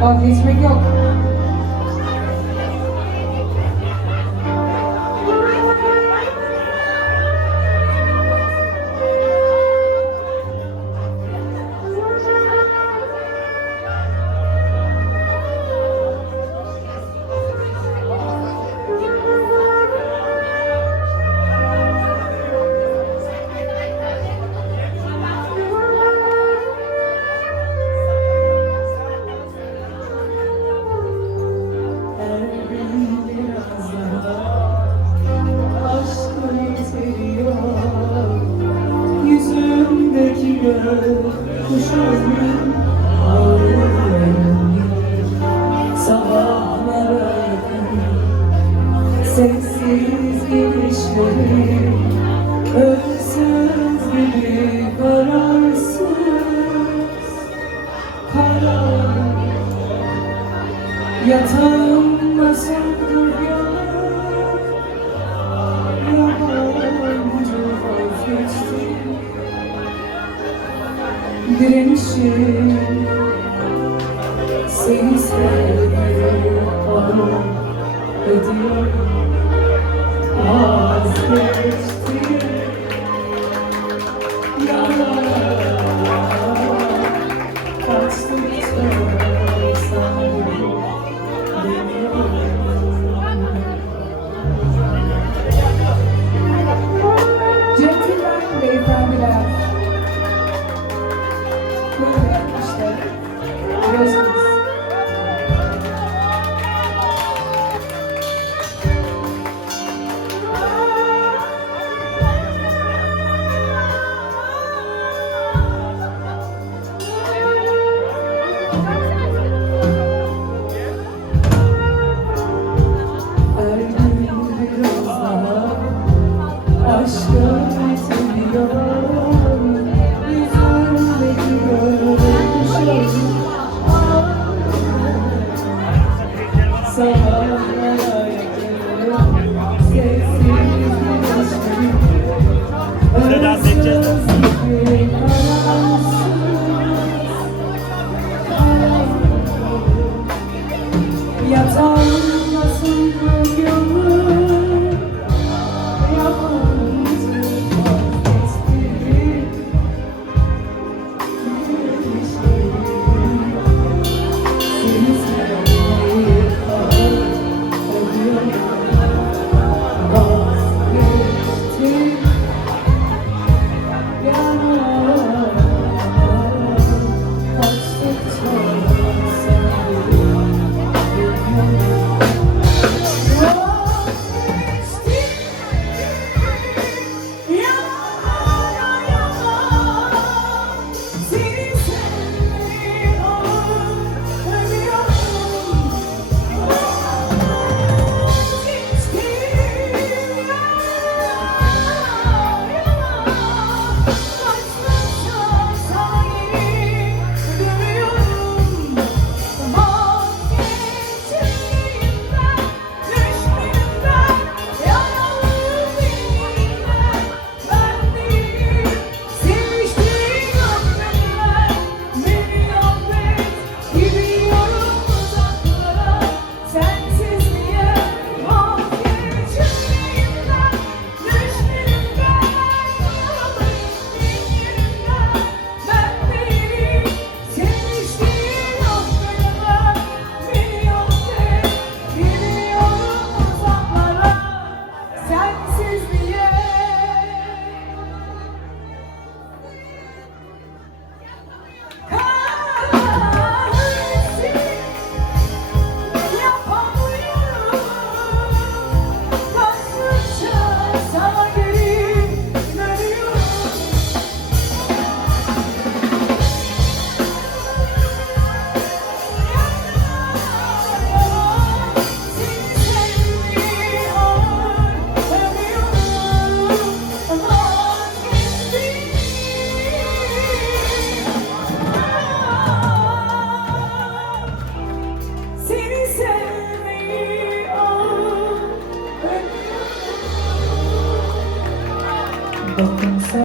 Vazgeçmek yok. Kuşağım ağrıyorum sabahlara yakın sessiz gidişleri öksüz gibi kararsız karar yatağımda söndürüyor yabancı vazgeçtim direnişim seni sevdiğim onu ödüyor vazgeçtim yalan kaçtıkça sanırım deniyorum. Centilmen beyefendiler. Böyle yapmışlar. Biliyorsunuz. Her gün biraz daha aşka seviyorum yüzümdeki görüşüm sabahlara yakın sessiz güneşlerim öksüz gibi kararsız yatağımda sürünüyorum yabancı vazgeçtim seni sevmeyi ödüyorum vazgeçtim yalan